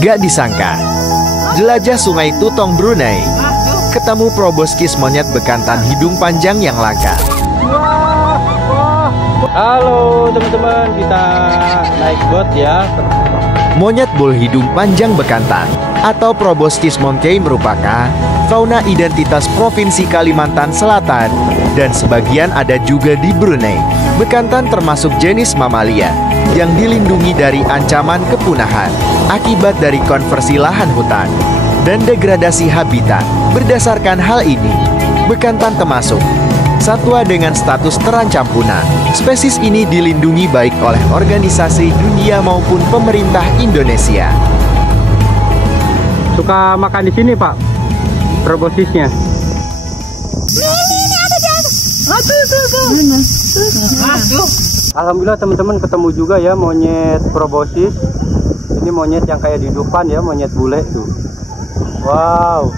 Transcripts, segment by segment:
Gak disangka, jelajah Sungai Tutong Brunei, ketemu proboscis monyet bekantan hidung panjang yang langka. Halo teman-teman, kita naik boat ya. Monyet bull hidung panjang bekantan atau Proboscis moncae merupakan fauna identitas Provinsi Kalimantan Selatan dan sebagian ada juga di Brunei. Bekantan termasuk jenis mamalia yang dilindungi dari ancaman kepunahan akibat dari konversi lahan hutan dan degradasi habitat. Berdasarkan hal ini, bekantan termasuk satwa dengan status terancam punah. Spesies ini dilindungi baik oleh organisasi dunia maupun pemerintah Indonesia. Suka makan di sini, Pak, proboscisnya. Alhamdulillah teman-teman ketemu juga ya monyet proboscis. Ini monyet yang kayak di depan ya, monyet bule tuh. Wow,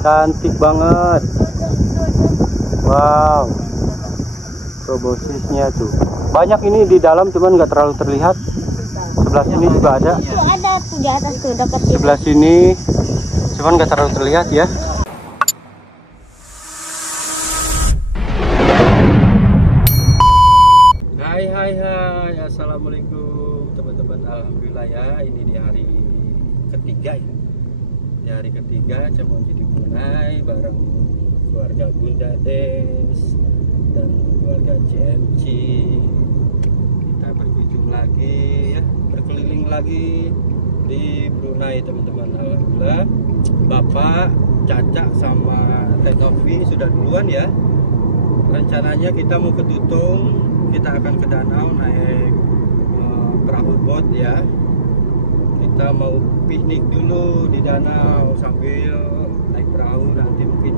cantik banget. Wow, proboscisnya tuh banyak ini di dalam, cuman nggak terlalu terlihat. Sebelah sini juga ada. Ada tuh di atas tuh dekat itu. Sebelah sini, cuman nggak terlalu terlihat ya. Hai, assalamualaikum teman-teman. Alhamdulillah ya, ini di hari ketiga ya. Di hari ketiga Camon jadi Brunei bareng keluarga Bunda Des dan keluarga CMC. Kita berkunjung lagi ya, berkeliling lagi di Brunei teman-teman. Alhamdulillah Bapak, Caca sama Teh Novi sudah duluan ya. Rencananya kita mau ke Tutong, kita akan ke danau naik perahu boat ya. Kita mau piknik dulu di danau sambil naik perahu, nanti mungkin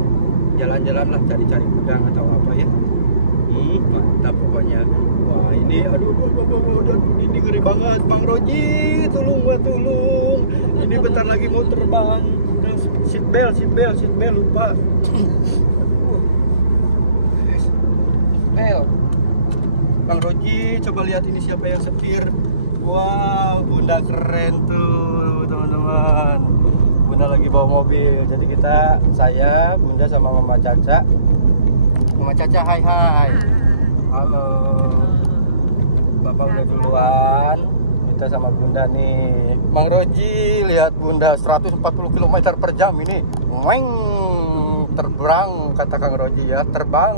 jalan-jalan lah, cari-cari udang atau apa ya. Mantap pokoknya. Wah ini aduh, ini ngeri banget Bang Roji, tolong. Ini bentar lagi mau terbang. Seat belt lupa. Bang Roji, coba lihat ini siapa yang setir. Wow, Bunda keren tuh teman-teman. Bunda lagi bawa mobil. Jadi saya, Bunda sama Mama Caca. Mama Caca, hai. Halo. Bapak udah duluan. Kita sama Bunda nih. Bang Roji, lihat Bunda 140 km per jam ini. Weng, terbang kata Kang Roji ya, terbang.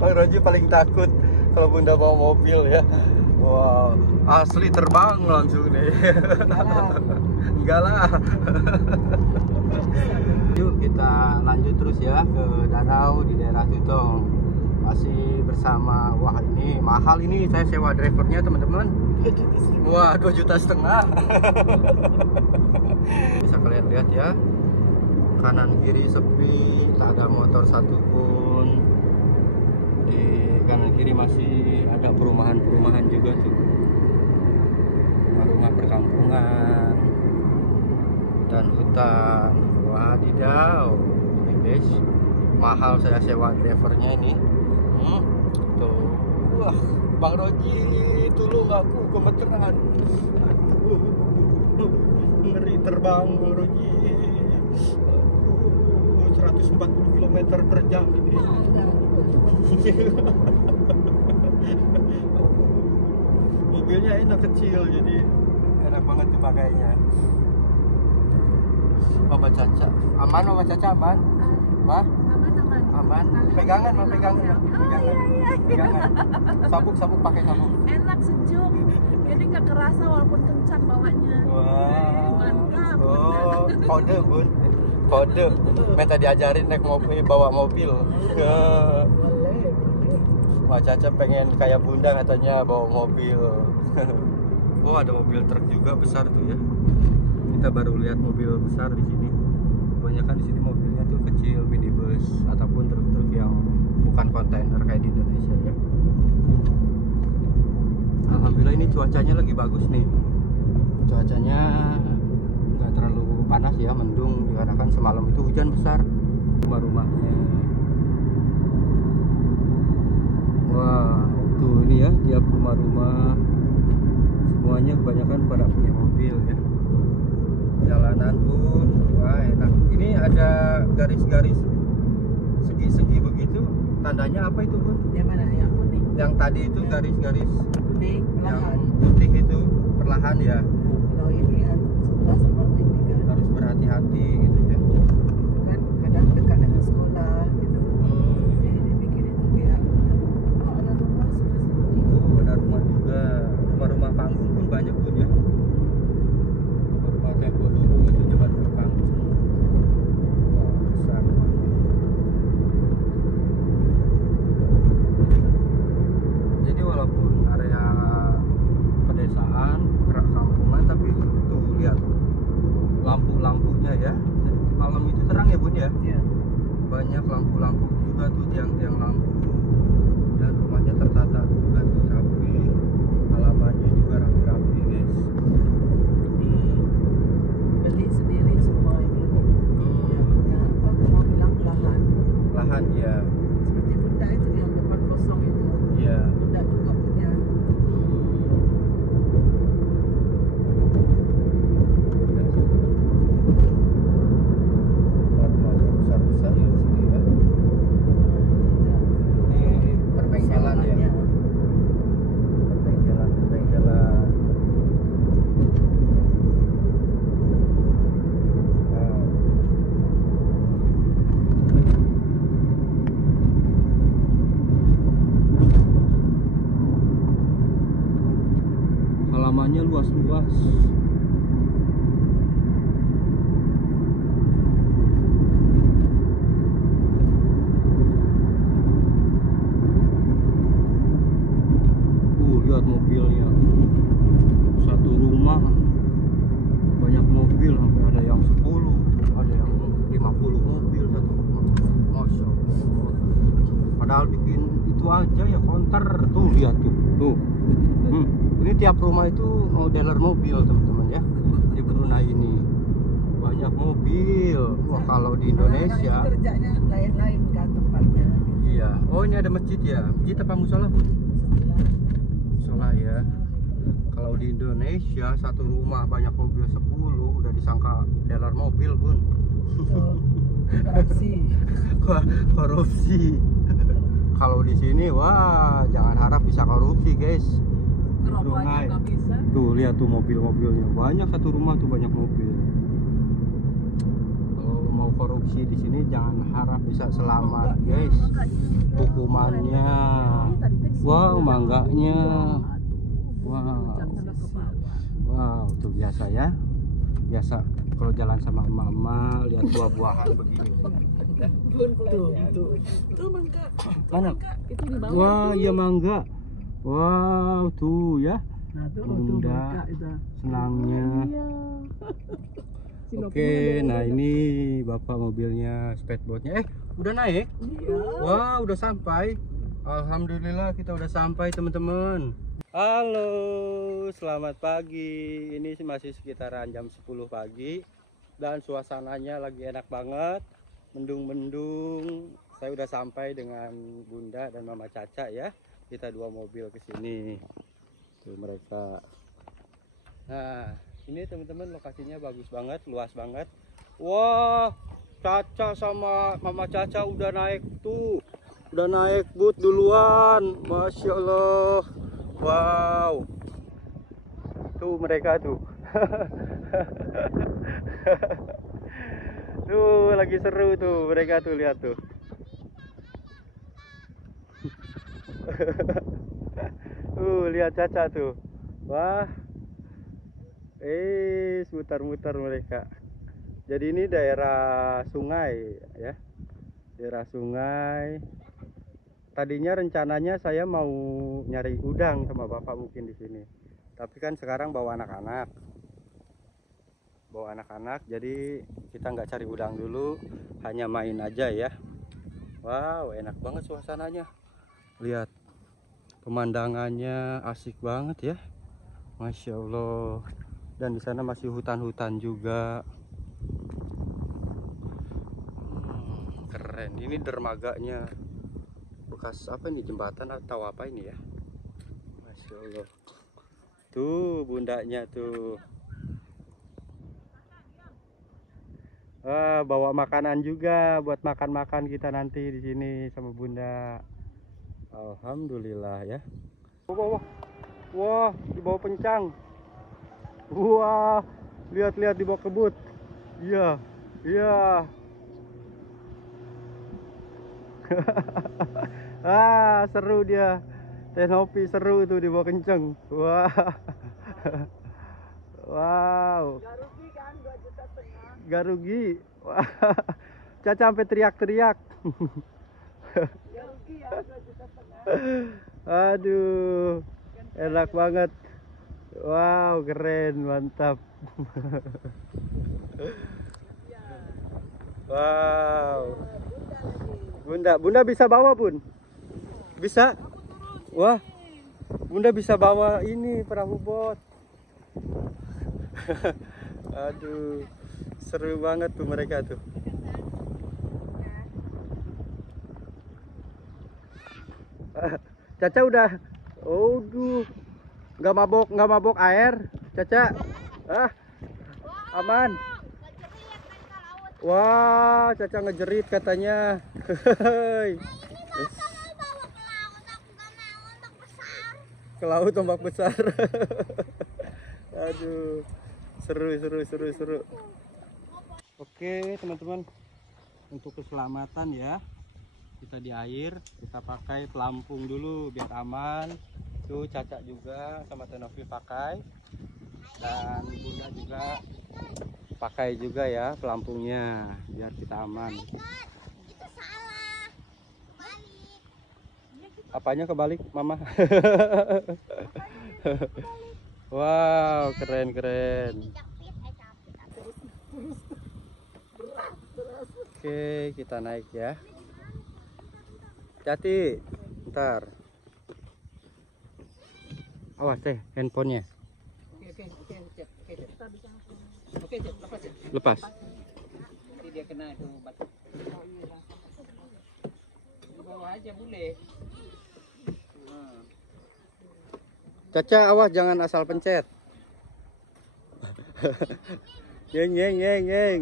Bang Roji paling takut kalau Bunda bawa mobil ya. Wow, asli terbang langsung nih. Enggak lah. Yuk kita lanjut terus ya ke danau di daerah Tutong. Masih bersama, wah ini mahal ini, saya sewa drivernya teman-teman. Wah, 2,5 juta. Bisa kalian lihat ya, kanan kiri sepi, tak ada motor satupun. Di kanan kiri masih ada perumahan juga tuh, rumah perkampungan dan hutan. Wadidaw, ini guys, mahal saya sewa drivernya ini. Tuh, wah, Bang Roji, tolong aku gemeteran. Ngeri terbang Bang Roji. 140 km per jam ini. Mobilnya enak kecil, jadi enak banget dipakainya. Mama Caca, aman Mama Caca, aman? Aman. Pegangan. Sabuk pakai sabuk. Enak, sejuk, jadi nggak kerasa walaupun kencang bawanya. Wah. Mantap. Oh, kode Bun. Kode, minta diajarin naik mobil, bawa mobil. Wah, Caca pengen kayak Bunda katanya bawa mobil. Oh, ada mobil truk juga besar tuh ya. Kita baru lihat mobil besar di sini. Kebanyakan di sini mobilnya tuh kecil, minibus ataupun truk-truk yang bukan kontainer kayak di Indonesia ya. Alhamdulillah ini cuacanya lagi bagus nih. Cuacanya nggak terlalu panas ya, mendung, dikarenakan semalam itu hujan besar. Rumah-rumahnya, wah itu ini ya, tiap rumah-rumah semuanya kebanyakan pada punya mobil ya. Jalanan pun wah enak. Ini ada garis-garis segi-segi begitu, tandanya apa itu Bun? Yang mana? Yang kuning. Yang tadi itu garis-garis Kuning, yang perlahan. putih itu perlahan ya, Kalau ini sebelah sama ini kan. harus berhati-hati gitu ya. Kan kadang dekat dengan sekolah gitu. Jadi dibikin itu biar ada rumah sebelah sini. Oh, ada rumah juga, rumah-rumah panggung pun banyak Bun ya. Rumah tempo dulu itu zaman panggung. Wah, besar rumahnya. Jadi walaupun area pedesaan, gerak kampungan, tapi tuh lihat lampu-lampunya ya. Jadi malam itu terang ya Bun ya. Iya. Banyak lampu-lampu juga tuh, tiang-tiang lampu, dan rumahnya tertata juga tuh rapi, halamannya juga rapi-rapi guys. Beli sendiri semua ini. Ya, apa mau bilang lahan. Lahan ya, Seperti bunda itu yang depan kosong itu. iya. Bunda juga punya. Rumah-rumah besar-besar ya di sini ya. Ini perbengkelan ya, Semuanya. perbengkelan. Wow. Halamannya luas-luas. Lihat mobilnya. Satu rumah banyak mobil, sampai ada yang 10, ada yang 50 mobil satu rumah. Masya Allah. Padahal bikin itu aja ya counter. Tuh lihat tuh. Tuh. Ini tiap rumah itu modeler mobil teman-teman ya. Di Brunei ini banyak mobil. Wah, kalau di Indonesia Anak-anak kerjanya lain-lain kan tempatnya. iya. Oh, ini ada masjid ya. Masjid apa musola Bun? Musola ya. Kalau di Indonesia satu rumah banyak mobil 10 udah disangka dealer mobil Bun. Korupsi. Wah, korupsi. Kalau di sini wah jangan harap bisa korupsi guys. Rokoknya nggak bisa. Tuh lihat tuh mobil-mobilnya, banyak satu rumah tuh banyak mobil. Kalau mau korupsi di sini jangan harap bisa selamat guys. Hukumannya, wow mangganya, wow, wow tuh biasa ya, biasa kalau jalan sama emak-emak lihat buah-buahan begini. Tuh mangga. Mana? Itu di bawah. Wah iya mangga. Wow tuh ya. Nah, tuh Bunda mangga itu. senangnya. Oke, nah ini bapak mobilnya speedboatnya. Udah naik? Iya. Wah, udah sampai. Alhamdulillah kita udah sampai teman-teman. Halo, selamat pagi. Ini masih sekitaran jam 10 pagi dan suasananya lagi enak banget. Mendung-mendung. Saya udah sampai dengan Bunda dan Mama Caca ya. Kita 2 mobil ke sini. Tuh mereka. Nah, ini teman-teman lokasinya bagus banget, luas banget. Wah, Caca sama Mama Caca udah naik tuh. Udah naik boot duluan. Masya Allah. Wow. Tuh mereka tuh. Tuh lagi seru tuh mereka tuh, lihat tuh. Lihat Caca tuh. Wah. Mutar-mutar mereka. Jadi ini daerah sungai ya. Daerah sungai. Tadinya rencananya saya mau nyari udang sama bapak mungkin di sini. Tapi kan sekarang bawa anak-anak. Bawa anak-anak, jadi kita nggak cari udang dulu, hanya main aja ya. Wow, enak banget suasananya. Lihat. Pemandangannya asik banget ya. Masya Allah. Dan di sana masih hutan-hutan juga. Keren. Ini dermaganya. Bekas apa ini, jembatan atau apa ini ya? Masya Allah. Tuh bundanya tuh. Bawa makanan juga buat makan-makan kita nanti di sini sama bunda. Alhamdulillah ya. Wah, wah, di bawah pencang. Wah, lihat-lihat di bawah kebut. Iya, iya. Seru dia. Tenopi seru itu di bawah kenceng. Wah. Wow. Gak rugi kan 2,5 juta. Gak rugi. Wah. Caca sampai teriak-teriak. Gak rugi ya 2,5 juta. Aduh. Enak banget. Wow, keren, mantap. Wow. Bunda bisa bawa, Bun? Bisa? Wah. Bunda bisa bawa ini perahu bot. Aduh. Seru banget tuh mereka tuh. Caca udah. Aduh. Nggak mabok air, Caca. Aman. Wah, Caca ngejerit katanya. Ke laut ombak besar. Aduh, seru. Oke, teman-teman, untuk keselamatan ya, kita di air, kita pakai pelampung dulu biar aman. Tuh Caca juga sama Tenovi pakai, dan Bunda juga pakai juga ya pelampungnya biar kita aman. Apanya kebalik, Mama? Wow, keren. Oke, kita naik ya. Hati, ntar. Awas deh handphonenya. Oke, lepas ya. Lepas. Nanti dia kena itu batu. Di bawah aja boleh. Caca, awas jangan asal pencet. Geng.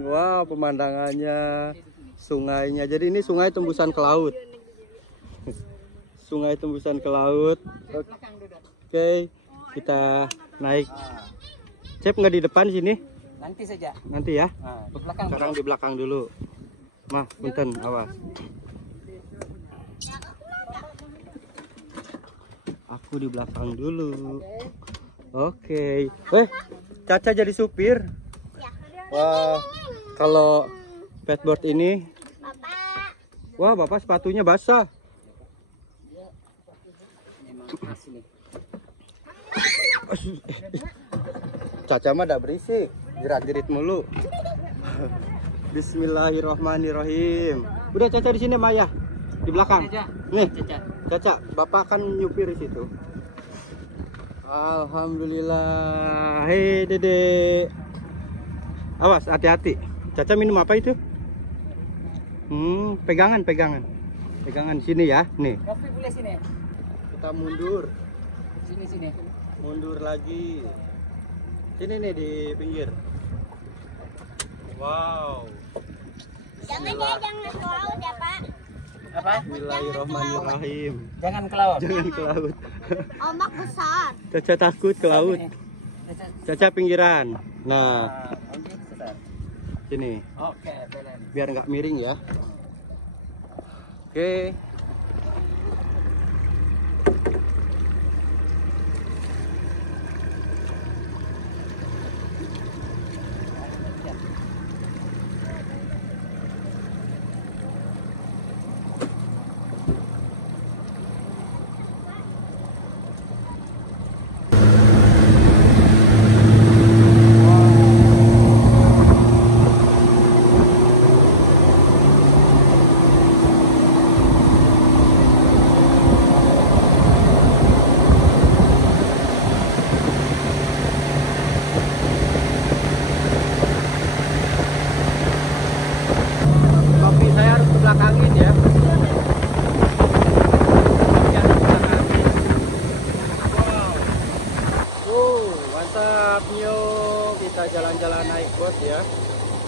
Wow, pemandangannya, sungainya. Jadi ini sungai tembusan ke laut. Sungai tembusan ke laut. Oke, kita naik. Cep nggak di depan sini? Nanti saja. Nanti ya. Di belakang. Sekarang di belakang dulu. Mah, punten, awas. Aku di belakang dulu. Oke. Caca jadi supir. Wah, kalau padboard ini. Wah, Bapak sepatunya basah. Caca mah udah berisik, jerat-jerit mulu. Bismillahirrahmanirrahim. Udah Caca di sini, Maya. Di belakang. Nih, Caca, Bapak kan nyupir di situ. Alhamdulillah. Hei, Dede. Awas, hati-hati. Caca minum apa itu? Pegangan. Pegangan sini ya. Nih. Kopi boleh sini. Kita mundur. Sini. Mundur lagi. Sini nih di pinggir. Wow. Jangan ke laut ya, Pak. Apa? Bismillahirrahmanirrahim. Jangan ke laut. Jangan ke laut. Ombak besar. Caca takut ke laut. Caca pinggiran. Nah, sini. Oke, belen. Biar nggak miring ya. Oke. New, kita jalan-jalan naik bot ya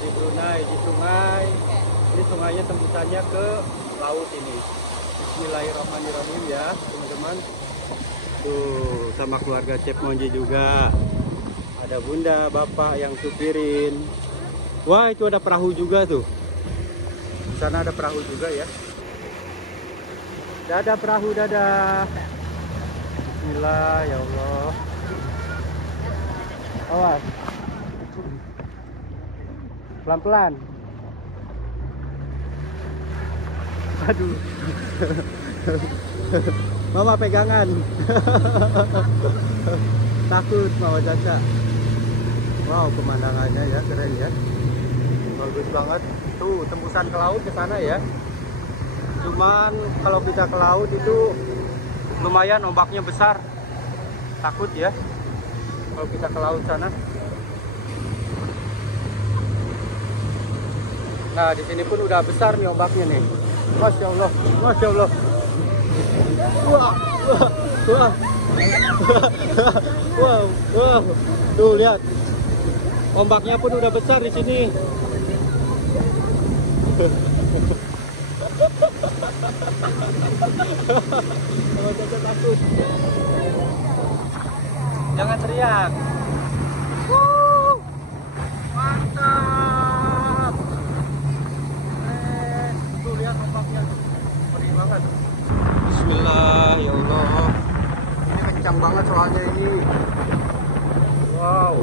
di Brunei, di sungai. Ini sungainya tembusannya ke laut ini. Bismillahirrahmanirrahim ya teman-teman. Tuh sama keluarga Chef Monji juga. Ada bunda, bapak yang supirin. Wah itu ada perahu juga tuh. Di sana ada perahu juga ya. Dadah perahu, dadah. Bismillah ya Allah. Awas. Pelan-pelan. Aduh. Mama pegangan. Takut Mama Caca. Wow, pemandangannya ya keren ya. Bagus banget. Tuh tembusan ke laut ke sana ya. Cuman kalau kita ke laut itu lumayan ombaknya besar. Takut ya. Kalau kita ke laut sana. Nah, di sini pun udah besar nih ombaknya nih. Masya Allah, Masya Allah. Wah, wah, wah. Wow, wow. Tuh lihat. Ombaknya pun udah besar di sini. Takut. Jangan teriak. Mantap. Tuh lihat ombaknya. Ngeri banget. Bismillah ya Allah. Ini kencang banget soalnya ini. Wow.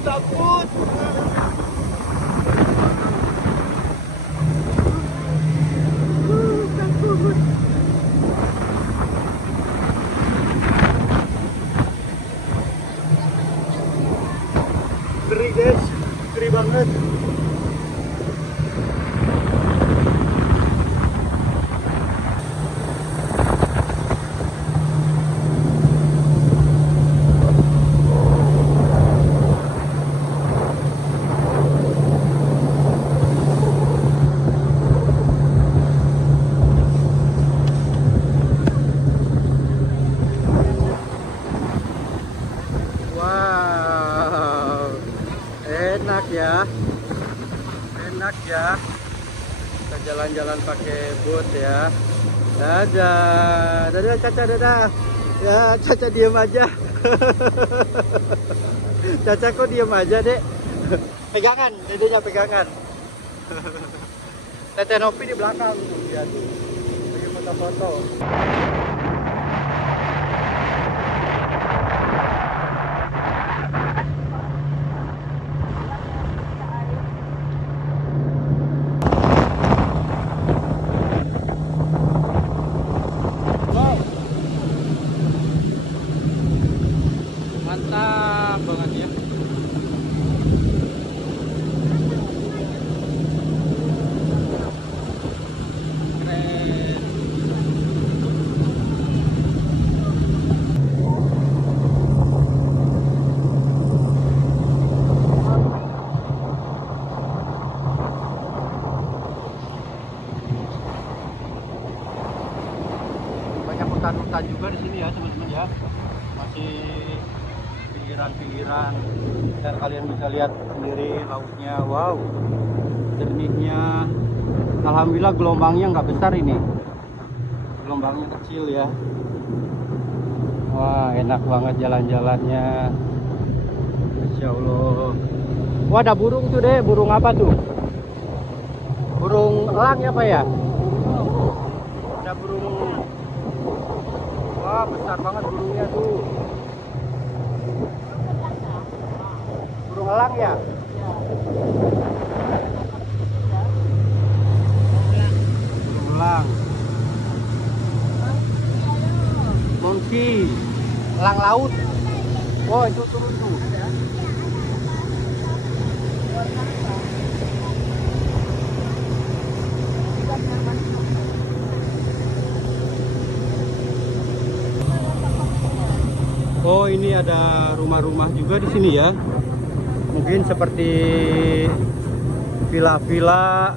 Takut. Ngeri guys, ngeri banget. Enak ya, enak ya. Kita jalan-jalan pakai boot ya. Dadah, dadah Caca, dadah. Ya Caca diem aja. Caca kok diem aja dek. Pegangan, dedenya pegangan. Teteh Nopi di belakang tuh, lihat tuh. Lagi foto-foto. Mantap banget ya. Keren. Banyak hutan-hutan juga di sini ya teman-teman ya. Masih pinggiran-pinggiran dan kalian bisa lihat sendiri lautnya. Wow, jernihnya. Alhamdulillah gelombangnya nggak besar ini, gelombangnya kecil ya. Wah enak banget jalan-jalannya. Masya Allah. Wah ada burung tuh deh. Burung apa tuh? Burung elang ya Pak ya? Ada burung. Wah besar banget burungnya tuh. Burung elang ya? Burung elang. Monkey. Elang laut. Oh itu turun tuh. Oh ini ada rumah-rumah juga di sini ya. Mungkin seperti villa-villa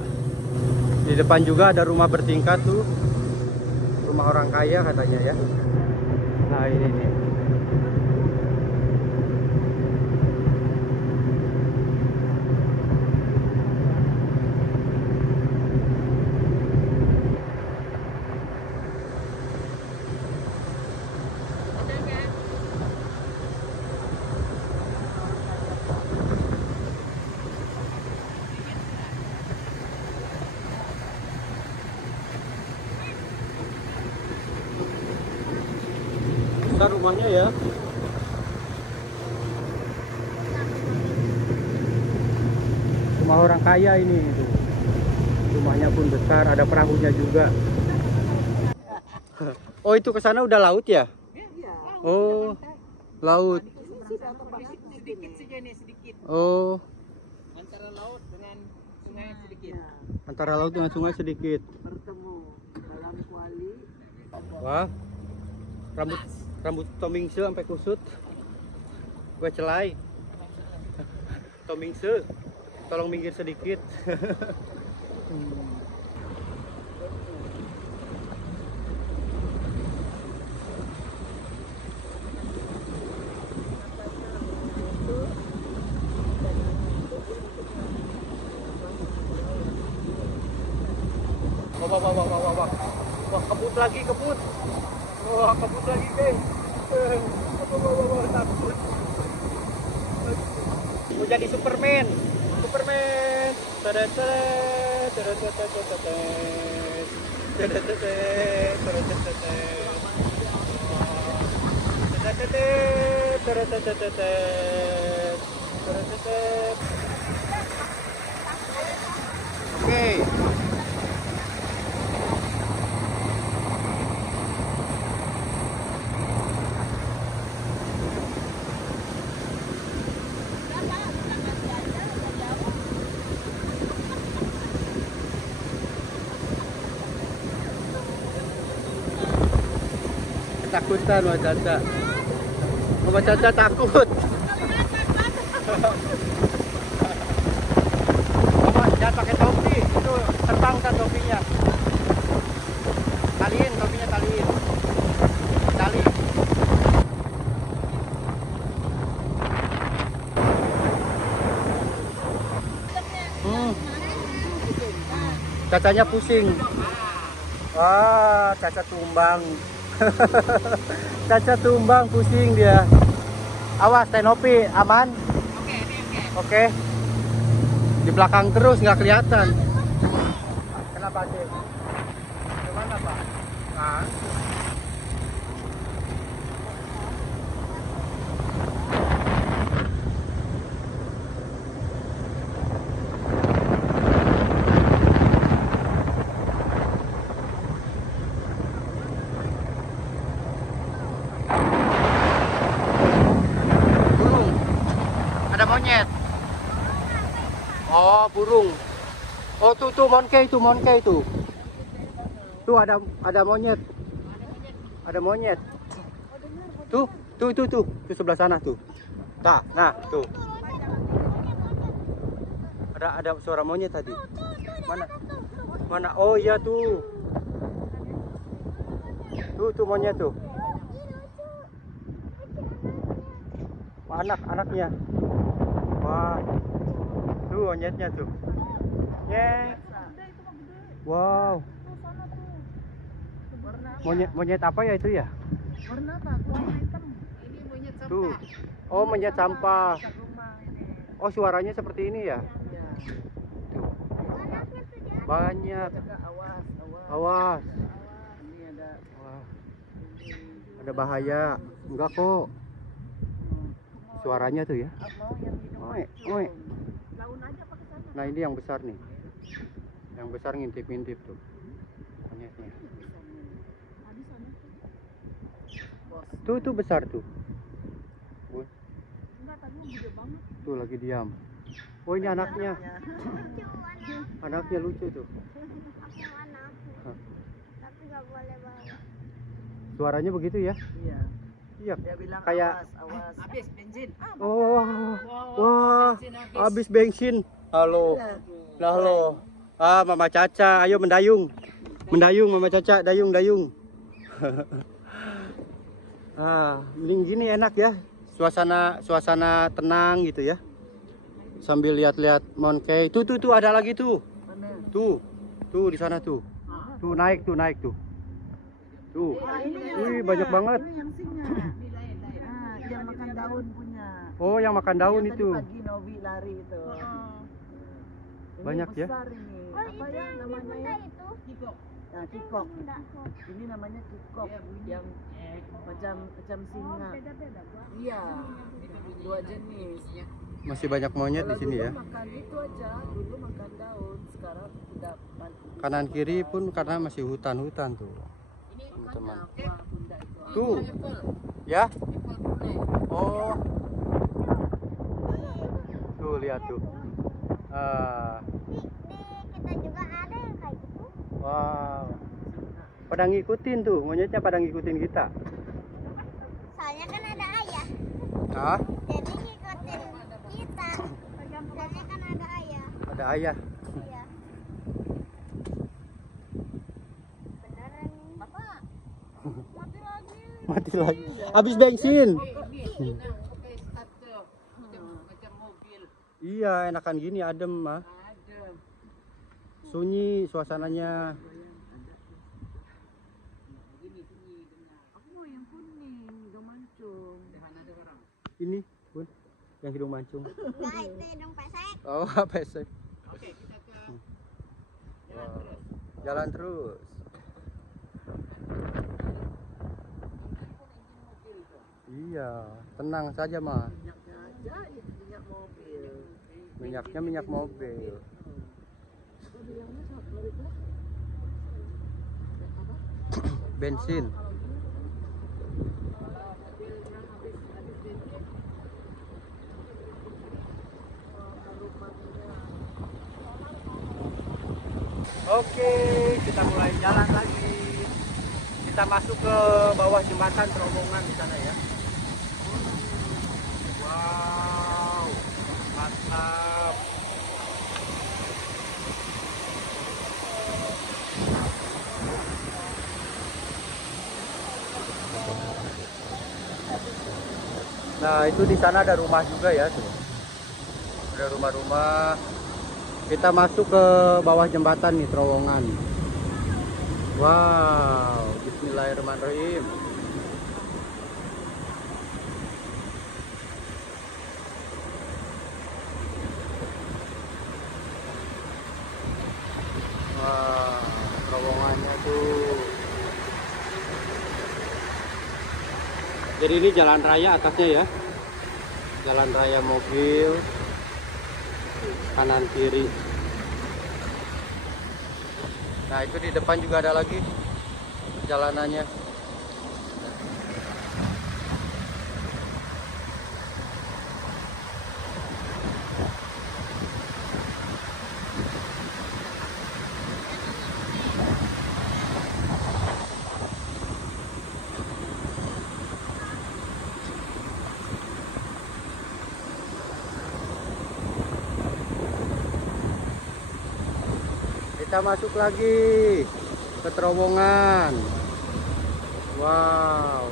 Di depan juga ada rumah bertingkat tuh. Rumah orang kaya katanya ya. Nah, ini nih. Besar rumahnya ya. Rumah orang kaya ini tuh. Rumahnya pun besar, ada perahunya juga. Oh, itu ke sana udah laut ya? Iya. Oh, laut. Sedikit saja nih, sedikit. Oh, Antara laut dengan sungai sedikit. antara laut dengan sungai sedikit. Bertemu dalam kuali. Wah, rambut Tomingse sampai kusut. Gue celai. Tomingse, tolong minggir sedikit. Wah, wah, kebut lagi, kebut. Wah, kebut lagi, guys. Wah, takut. Mau jadi Superman. Superman. Oke. Ketakutan Mbak Caca. Mbak Caca takut. Mama jangan pakai topi, itu terbang kan topinya. Taliin topinya, taliin. Tali. Cacanya pusing. Wah, Caca tumbang. Caca tumbang, pusing dia. Awas, Tenopi, aman? Oke. Di belakang terus, nggak kelihatan. Kenapa sih? Gimana Pak? Kan? Monyet. Oh, burung. Oh, tuh monkey itu. Tuh ada monyet. Ada monyet. Tuh sebelah sana tuh. Nah, tuh. Ada suara monyet tadi. Mana? Oh iya tuh. Tuh monyet tuh. Anaknya. Wah, tuh monyetnya tuh. Wow. Monyet apa ya itu ya? Warna apa? Warna hitam. Ini monyet sampah. Tuh. Oh, monyet sampah. Oh, suaranya seperti ini ya? Banyak. Awas. Ini ada. Wah. Ada bahaya. Enggak kok. Suaranya tuh ya. Oi. Nah, ini yang besar nih. Yang besar ngintip-ngintip tuh. Monyetnya. Tuh besar tuh. Tuh lagi diam. Oh, ini anaknya. Anaknya lucu tuh. Tapi nggak boleh bawa. Suaranya begitu ya? Iya. Iya. Dia bilang Kayak awas. Habis bensin. oh, wah, habis bensin. Halo. Halo. Ah, Mama Caca, ayo mendayung. Mendayung Mama Caca, dayung. Gini enak ya. Suasana tenang gitu ya. Sambil lihat-lihat Monkey. Tuh ada lagi tuh. Tuh di sana tuh. Tuh naik tuh. Tuh. Wih, banyak banget. Ini yang singa. Yang makan daun punya. Oh, yang makan daun Yang itu. Tadi pagi Novi lari itu. Ini Banyak ya? besar ini. Apa ya namanya ya? Nah, kikok. Ini namanya kikok yang macam singa. Iya. 2 jenis. Masih banyak monyet di sini ya. Dulu makan itu aja, dulu makan daun, sekarang udah Kanan kiri pun karena masih hutan tuh. Teman-teman. Tuh. Ya. Oh. Tuh lihat tuh. Kita juga ada yang kayak gitu. Wow. Pada ngikutin tuh, monyetnya pada ngikutin kita. Soalnya kan ada ayah. Hah? Jadi ngikutin kita. Soalnya kan ada ayah. Ada ayah. Iya. Beneran nih. Bapak. Mati lagi. Mati lagi. Habis bensin. Iya, enakan gini adem mah. Sunyi suasananya. Aku mau yang kuning, hidung mancung. Ini pun yang hidung mancung. Enggak, itu hidung pesek. Oh, pesek. Oke, kita ke jalan terus. Iya, tenang saja mah. Minyaknya aja, itu minyak mobil. Minyaknya minyak mobil. Bensin. Oke, kita mulai jalan lagi. Kita masuk ke bawah jembatan terowongan di sana ya. Wow, mantap. Nah, itu di sana ada rumah juga ya tuh. Ada rumah-rumah. Kita masuk ke bawah jembatan nih, terowongan. Wow, bismillahirrahmanirrahim. Wah, terowongannya tuh. Jadi ini jalan raya atasnya ya. Jalan raya mobil. Kanan kiri. Nah, itu di depan juga ada lagi jalanannya. Kita masuk lagi ke terowongan. Wow.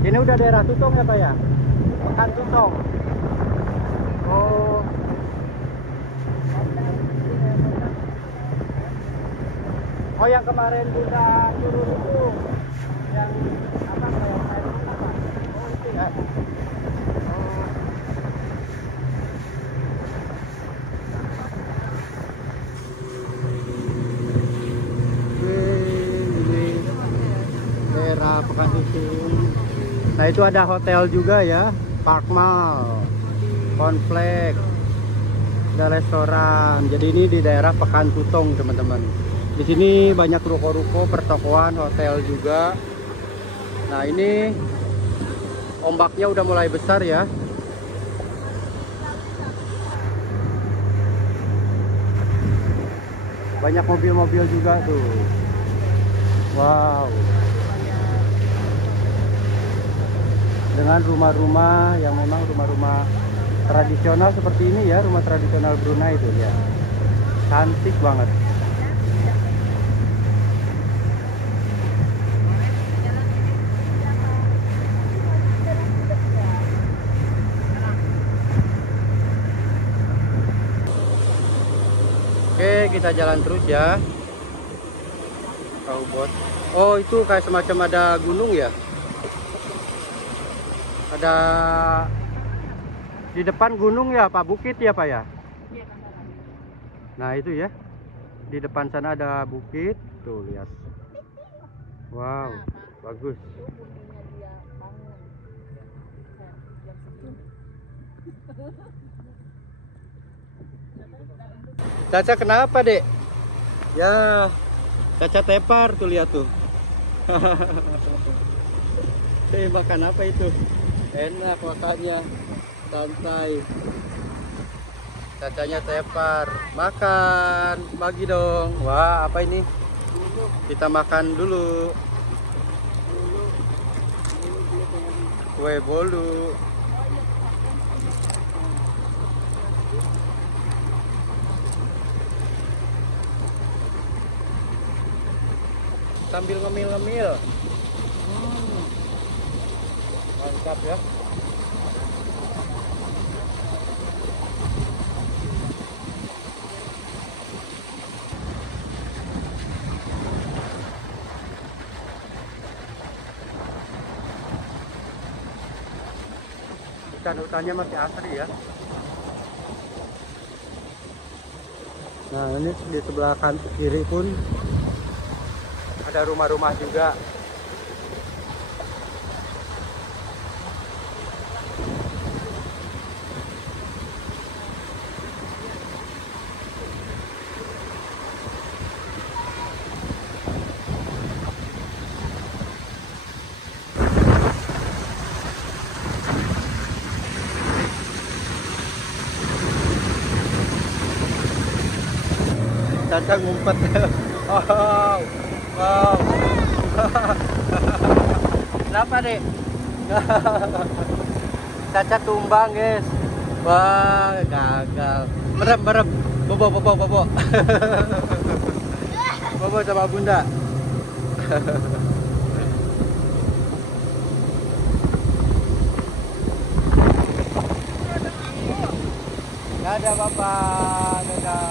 Ini udah daerah Tutong ya Pak ya? Pekan Tutong. Oh, yang kemarin Bunda turun itu yang apa kayak air mana Pak? Oh itu ya. Daerah Pekansusun. Nah itu ada hotel juga ya, Park Mall, Komplek, ada restoran. Jadi ini di daerah Pekantutong teman-teman. Di sini banyak ruko-ruko, pertokoan, hotel juga. Nah ini ombaknya udah mulai besar ya. Banyak mobil-mobil juga tuh. Wow. Dengan rumah-rumah yang memang rumah-rumah tradisional seperti ini ya, rumah tradisional Brunei itu ya. Cantik banget. Oke, kita jalan terus ya. Bot. Oh, itu kayak semacam ada gunung ya. Ada di depan gunung ya, Pak, bukit ya, Pak ya. Nah, itu ya. Di depan sana ada bukit. Tuh, lihat. Wow, bagus. Caca kenapa, Dek? Ya, Caca tepar tuh, lihat tuh. Makan apa itu? Enak makannya, santai. Cacanya tepar, makan, bagi dong. Wah, apa ini? Kita makan dulu. Kue bolu. Sambil ngemil-ngemil. Mantap ya. Hutan-hutannya masih asri ya. Nah ini di sebelah kanan kiri pun ada rumah-rumah juga. Caca ngumpet. Wow. Wow. Kenapa, Dek? Caca tumbang, guys. Wah, gagal. Merem, merem. Bobo, bobo, bobo. Bobo sama Bunda. Dadah, Bapak. Dadah.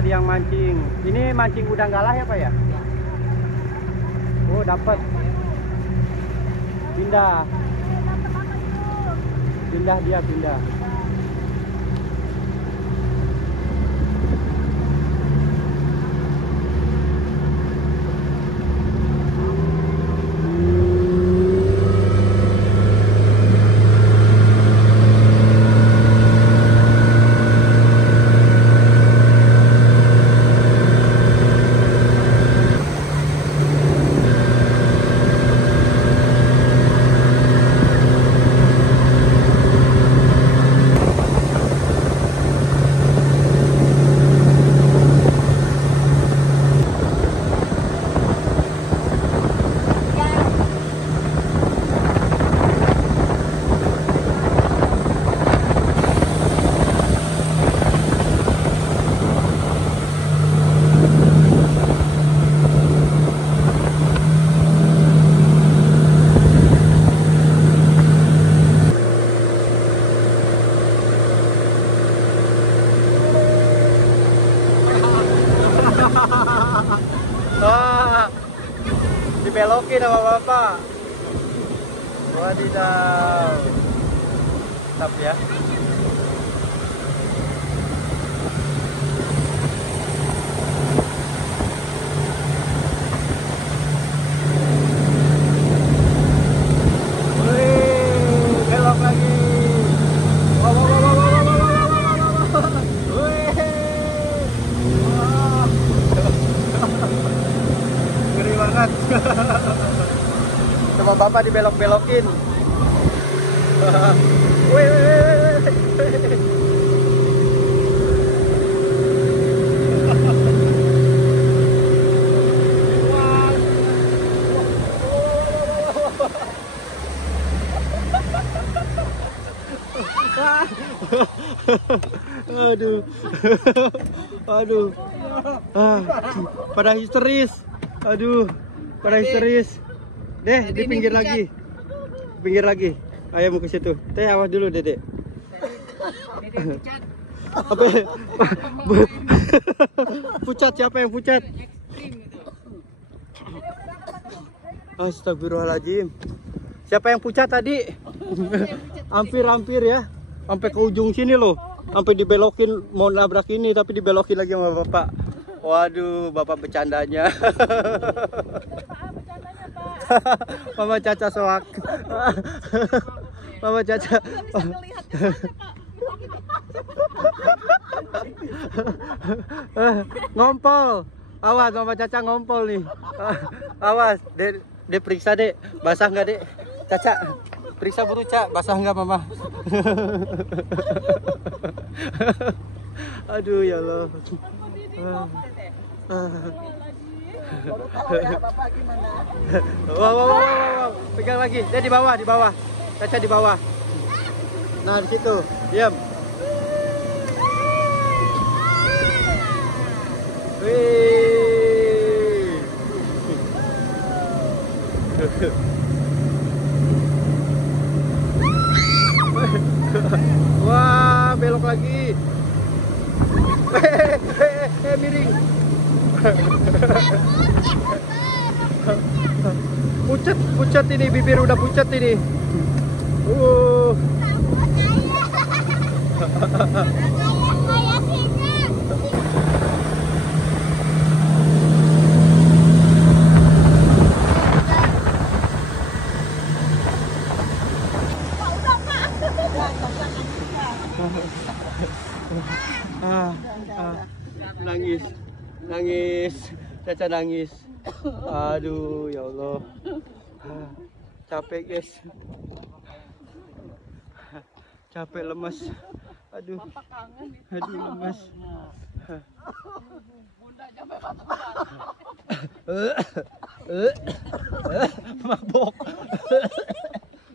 tadi yang mancing. Ini mancing udang galah ya Pak ya? Oh dapat. Pindah. Pindah dia pindah. Dibelokin sama bapak. Wadidaw. Mantap ya. Wih, belok lagi. Wow, wow, wow, wow, wow, wow, wow, wow. Wih. Wah. Ngeri banget. Coba bapak dibelok-belokin. Wih, aduh, aduh, pada histeris, aduh, pada histeris. Deh, di pinggir lagi, pinggir lagi. Ayo mau ke situ. Teh awas dulu, Dedek. Apa? Pucat, siapa yang pucat? Astagfirullahaladzim. Siapa yang pucat tadi? Hampir-hampir ya. Sampai ke ujung sini loh. Sampai dibelokin mau nabrak ini tapi dibelokin lagi sama bapak. Waduh, bapak bercandanya. Mama Caca soak. Mama Caca. Ngompol. Awas, Mama Caca ngompol nih. Awas, Dek periksa Dek. Basah nggak Dek? Caca, periksa buru Cak. Basah nggak Mama? Aduh ya Allah. Wow. Pegang lagi. Dia di bawah, di bawah. Caca di bawah. Nah, di situ. Diam. Wih. Wah, belok lagi. Miring. Pucat ini, bibir udah pucat ini. Nangis, Caca nangis. Aduh ya Allah, capek guys, capek lemas. Aduh lemas.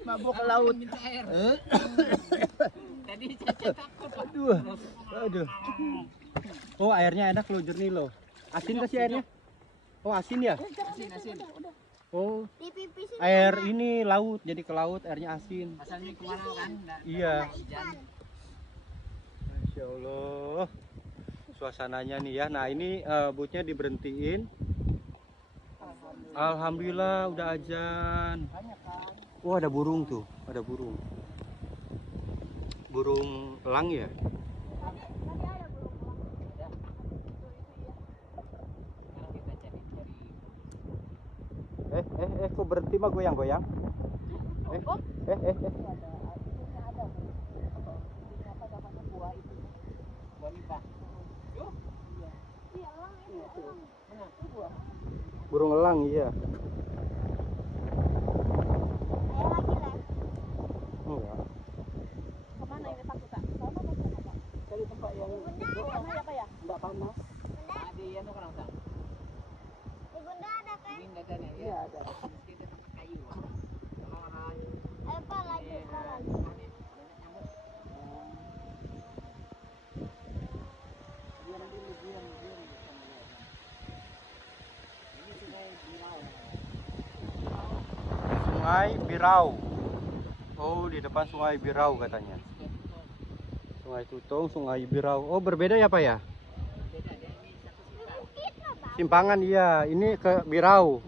Mabok ke laut. Tadi Caca takut. Aduh. Oh, airnya enak loh, jernih loh. Asin kasih airnya? Oh, asin ya? Asin. Oh, air ini laut, jadi ke laut airnya asin. Asalnya kemana kan? Iya. Masya Allah. suasananya nih ya. Nah ini bootnya diberhentiin. Alhamdulillah udah azan. Wah ada burung tuh, ada burung. Burung elang ya. Kok berhenti mah goyang-goyang? Burung elang iya. Enggak. Kemana ini takut tak? Sana apa sana Pak? Cari tempat yang apa ya? Enggak panas. Di Bunda ada kan? Iya ada. Ayo Pak lagi. Sungai Birau. Oh, di depan Sungai Birau katanya. Sungai Tutung, Sungai Birau. Oh, berbeda ya, Pak ya? Simpangan iya. Ini ke Birau.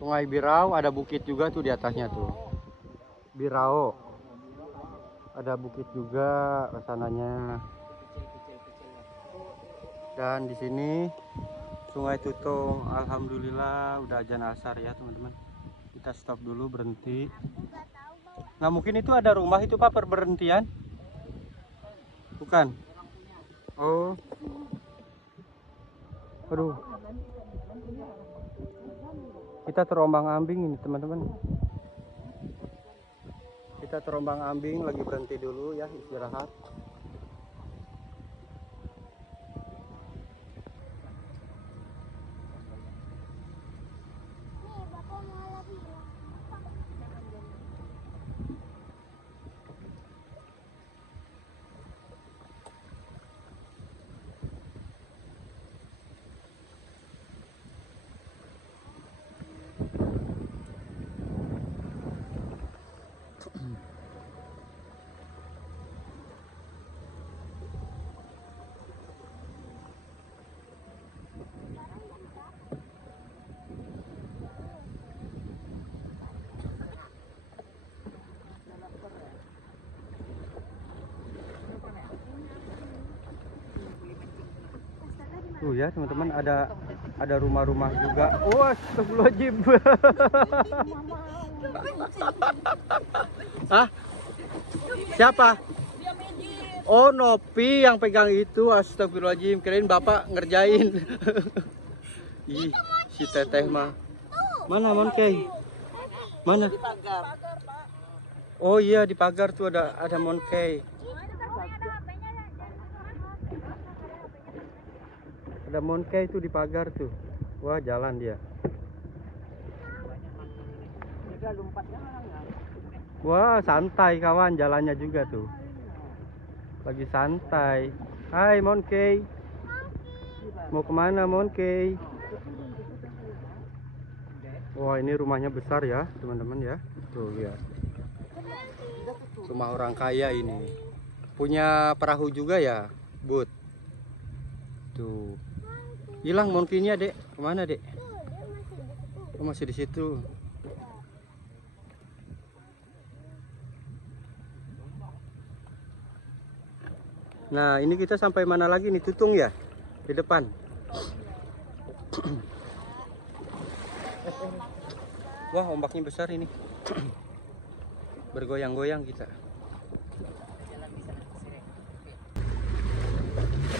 Sungai Birau, ada bukit juga tuh di atasnya tuh. Birau. Ada bukit juga ke sananya. Dan di sini Sungai Tutung. Alhamdulillah udah azan asar ya, teman-teman. Kita stop dulu, berhenti. Nah mungkin itu ada rumah itu Pak berhentian. Bukan? Oh. Aduh. Kita terombang-ambing ini teman-teman. Kita terombang-ambing, lagi berhenti dulu ya, istirahat. Nih Bapak mau lagi. Tuh ya teman-teman, ada rumah-rumah juga. Oh, astagfirullahaladzim. Hah? Siapa? Oh, Nopi yang pegang itu. Astagfirullahaladzim, kirain Bapak ngerjain. Ih, si Teteh mah. Mana Monkey? Mana? Oh iya, di pagar tuh ada Monkey. Ada Monkey itu di pagar tuh. Wah, jalan dia. Wah, santai kawan, jalannya juga tuh. Lagi santai. Hai Monkey. Mau kemana Monkey? Wah, ini rumahnya besar ya teman-teman ya. Tuh lihat. Rumah orang kaya ini. Punya perahu juga ya, Bud. Tuh. Hilang Monkey-nya, Dek. Kemana, Dek? Oh, masih di situ. Nah, ini kita sampai mana lagi nih? Tutung ya? Di depan. Wah, ombaknya besar ini. Bergoyang-goyang kita.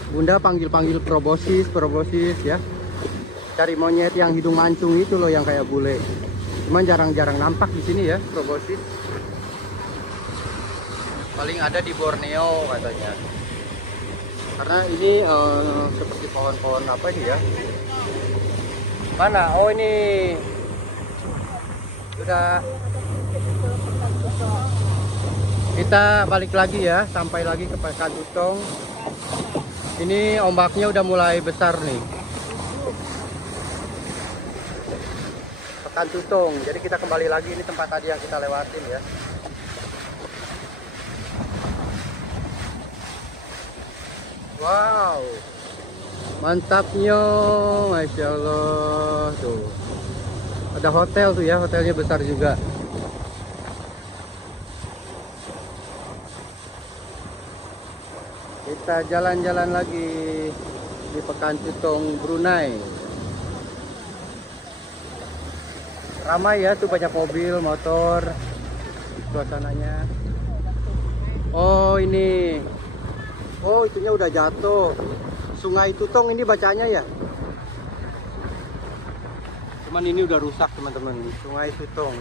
Bunda panggil-panggil probosis ya. Cari monyet yang hidung mancung itu loh, yang kayak bule. Cuman jarang-jarang nampak di sini ya, probosis. Paling ada di Borneo katanya. Karena ini seperti pohon-pohon apa ini ya? Mana? Oh ini. Sudah. Kita balik lagi ya, sampai lagi ke Pekan Tutung. Ini ombaknya udah mulai besar nih. Pekan Tutung. Jadi kita kembali lagi, ini tempat tadi yang kita lewatin ya. Wow. Mantapnya, Masya Allah. Tuh, ada hotel tuh ya, hotelnya besar juga. Kita jalan-jalan lagi di Pekan Cutong, Brunei. Ramai ya, tuh banyak mobil, motor, suasananya. Oh ini, oh itunya udah jatuh. Sungai Tutong ini bacanya ya. Cuman ini udah rusak teman-teman. Sungai Tutong.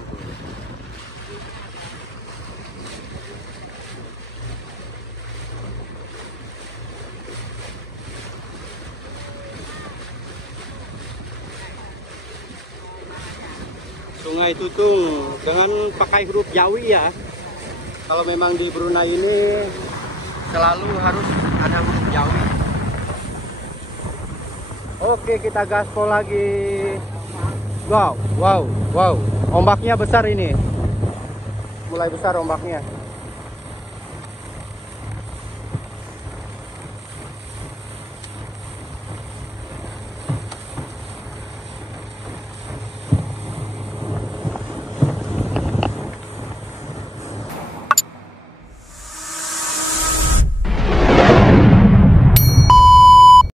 Sungai Tutung dengan pakai huruf Jawi ya. Kalau memang di Brunei ini selalu harus ada huruf Jawi. Oke, kita gaspol lagi. Wow, wow, wow. Ombaknya besar ini. Mulai besar ombaknya.